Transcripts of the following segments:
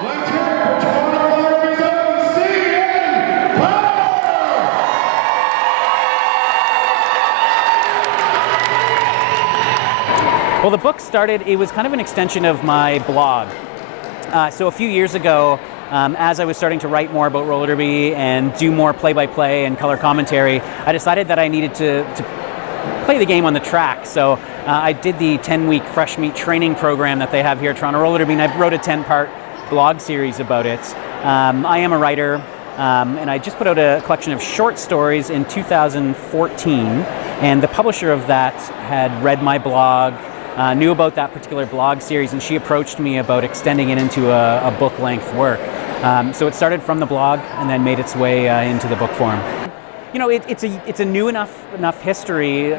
Let's hear it for Toronto Roller Derby's own CN Power! Well, the book started, it was kind of an extension of my blog. So a few years ago, as I was starting to write more about roller derby and do more play-by-play and color commentary, I decided that I needed to play the game on the track. So I did the 10-week fresh meat training program that they have here at Toronto Roller Derby, and I wrote a 10-part blog series about it. I am a writer, and I just put out a collection of short stories in 2014, and the publisher of that had read my blog, knew about that particular blog series, and she approached me about extending it into a book-length work. So it started from the blog and then made its way into the book form. You know, it's a new enough history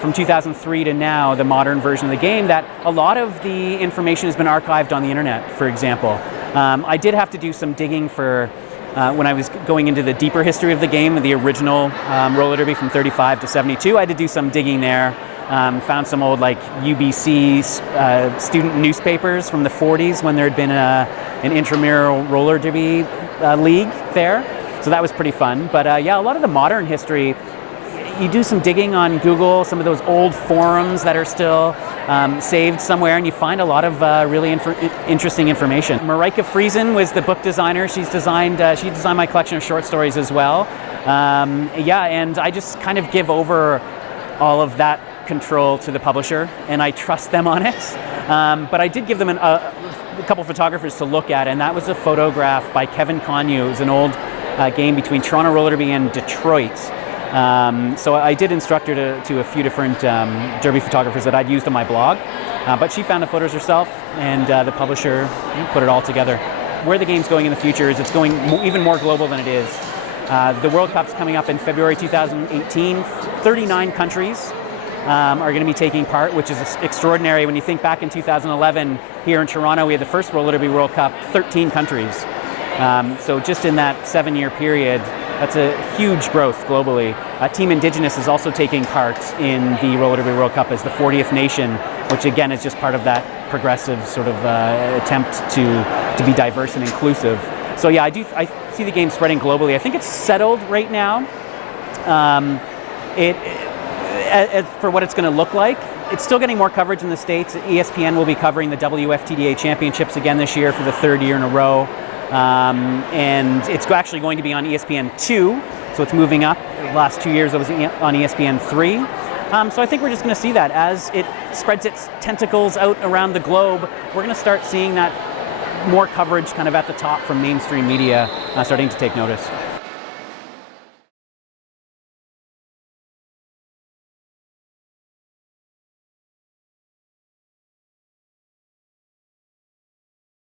from 2003 to now, the modern version of the game, that a lot of the information has been archived on the internet, for example. I did have to do some digging for when I was going into the deeper history of the game, the original roller derby from 35 to 72. I had to do some digging there. Found some old like UBC student newspapers from the 40s when there had been an intramural roller derby league there. So that was pretty fun. But yeah, a lot of the modern history, you do some digging on Google, some of those old forums that are still saved somewhere, and you find a lot of really interesting information. Marijke Friesen was the book designer. She designed my collection of short stories as well. Yeah, and I just kind of give over all of that control to the publisher, and I trust them on it. But I did give them a couple photographers to look at, and that was a photograph by Kevin Conyu. It was an old game between Toronto Roller Derby and Detroit. So I did instruct her to a few different derby photographers that I'd used on my blog, but she found the photos herself, and the publisher put it all together. Where the game's going in the future is it's going even more global than it is. The World Cup's coming up in February 2018. 39 countries are going to be taking part, which is extraordinary. When you think back in 2011, here in Toronto, we had the first Roller Derby World Cup, 13 countries. So just in that 7-year period, that's a huge growth globally. Team Indigenous is also taking part in the Roller Derby World Cup as the 40th nation, which again is just part of that progressive sort of attempt to be diverse and inclusive. So yeah, I see the game spreading globally. I think it's settled right now. For what it's going to look like, it's still getting more coverage in the States. ESPN will be covering the WFTDA Championships again this year for the 3rd year in a row. And it's actually going to be on ESPN2, so it's moving up. The last 2 years it was on ESPN3. So I think we're just going to see that as it spreads its tentacles out around the globe. We're going to start seeing that more coverage kind of at the top from mainstream media starting to take notice.